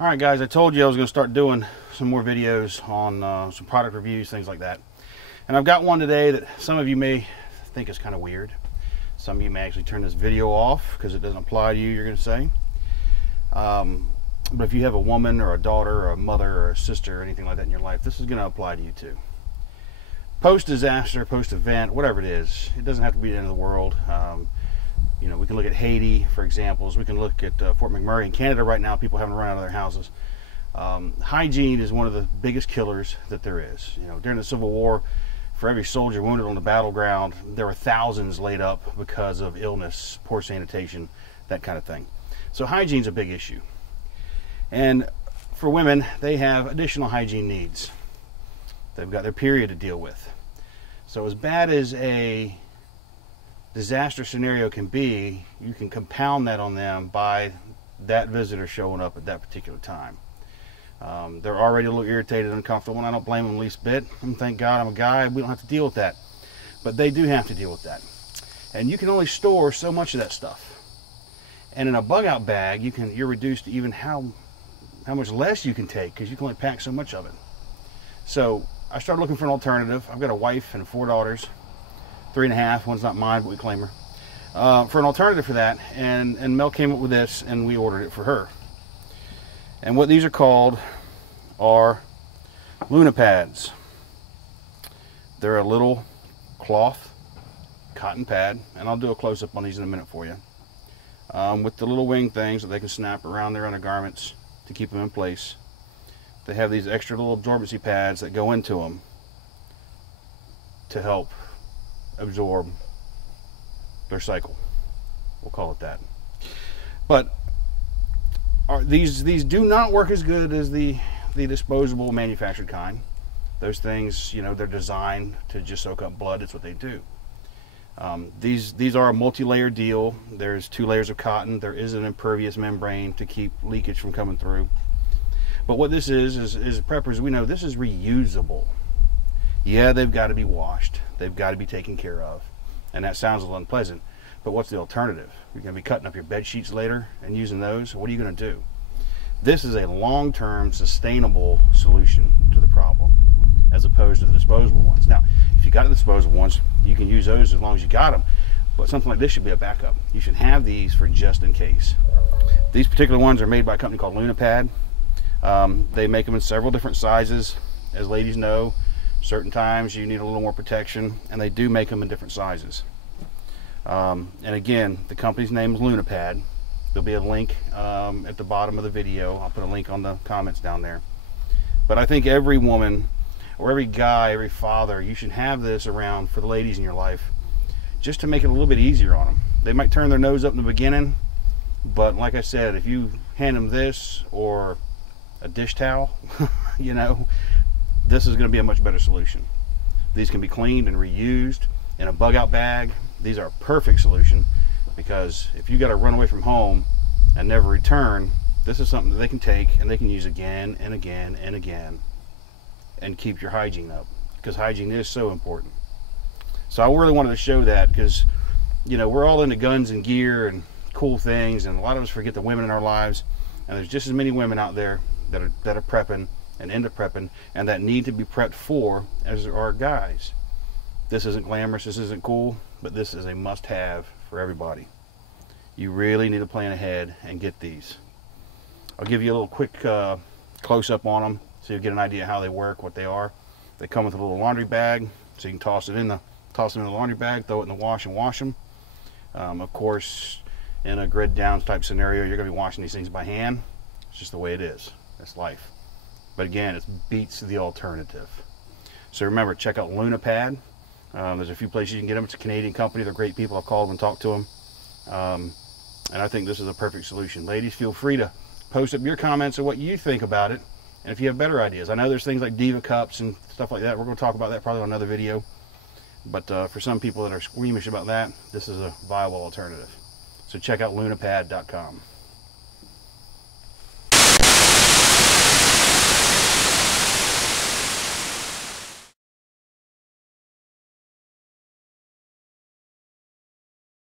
Alright guys, I told you I was going to start doing some more videos on some product reviews, things like that. And I've got one today that some of you may think is kind of weird. Some of you may actually turn this video off because it doesn't apply to you, you're going to say. But if you have a woman or a daughter or a mother or a sister or anything like that in your life, this is going to apply to you too. Post-disaster, post-event, whatever it is, it doesn't have to be the end of the world. You know, we can look at Haiti for examples. We can look at Fort McMurray in Canada right now. People haven't run out of their houses. Hygiene is one of the biggest killers that there is. You know, during the Civil War, for every soldier wounded on the battleground, there were thousands laid up because of illness, poor sanitation, that kind of thing. So hygiene's a big issue. And for women, they have additional hygiene needs. They've got their period to deal with. So as bad as a disaster scenario can be, you can compound that on them by that visitor showing up at that particular time. They're already a little irritated and uncomfortable, and I don't blame them the least bit. And thank God I'm a guy, we don't have to deal with that. But they do have to deal with that. And you can only store so much of that stuff. And in a bug out bag, you're reduced to even how much less you can take, because you can only pack so much of it. So I started looking for an alternative. I've got a wife and 4 daughters, 3 and a half. One's not mine, but we claim her. For an alternative for that, and Mel came up with this, and we ordered it for her. And what these are called are Lunapads. They're a little cloth cotton pad, and I'll do a close-up on these in a minute for you. With the little wing things that they can snap around their undergarments to keep them in place. They have these extra little absorbency pads that go into them to help absorb their cycle. We'll call it that. But these do not work as good as the disposable manufactured kind. Those things, you know, they're designed to just soak up blood. It's what they do. These are a multi-layer deal. There's 2 layers of cotton. There is an impervious membrane to keep leakage from coming through. But what this is preppers, we know this is reusable. Yeah, they've got to be washed. They've got to be taken care of. And that sounds a little unpleasant. But what's the alternative? You're going to be cutting up your bed sheets later and using those. What are you going to do? This is a long-term, sustainable solution to the problem, as opposed to the disposable ones. Now, if you got the disposable ones, you can use those as long as you got them. But something like this should be a backup. You should have these for just in case. These particular ones are made by a company called Lunapad. They make them in several different sizes. As ladies know, certain times you need a little more protection, and they do make them in different sizes. And again, the company's name is Lunapad. There'll be a link at the bottom of the video. I'll put a link on the comments down there. But I think every woman, or every guy, every father, you should have this around for the ladies in your life, just to make it a little bit easier on them. They might turn their nose up in the beginning, but like I said, if you hand them this or a dish towel, you know, this is going to be a much better solution. These can be cleaned and reused in a bug out bag. These are a perfect solution, because if you got to run away from home and never return, this is something that they can take and they can use again and again and again and keep your hygiene up, because hygiene is so important. So I really wanted to show that, because, you know, we're all into guns and gear and cool things, and a lot of us forget the women in our lives, and there's just as many women out there that are prepping and into prepping and that need to be prepped for as there are guys. This isn't glamorous, this isn't cool, but this is a must-have for everybody. You really need to plan ahead and get these. I'll give you a little quick close-up on them so you get an idea how they work, what they are. They come with a little laundry bag, so you can toss them in the laundry bag, throw it in the wash and wash them. Of course, in a grid down type scenario, you're going to be washing these things by hand. It's just the way it is. That's life. But again, it beats the alternative. So remember, check out Lunapad. There's a few places you can get them. It's a Canadian company. They're great people. I've called them and talked to them. And I think this is a perfect solution. Ladies, feel free to post up your comments of what you think about it, and if you have better ideas. I know there's things like Diva cups and stuff like that. We're going to talk about that probably on another video. But for some people that are squeamish about that, this is a viable alternative. So check out lunapad.com.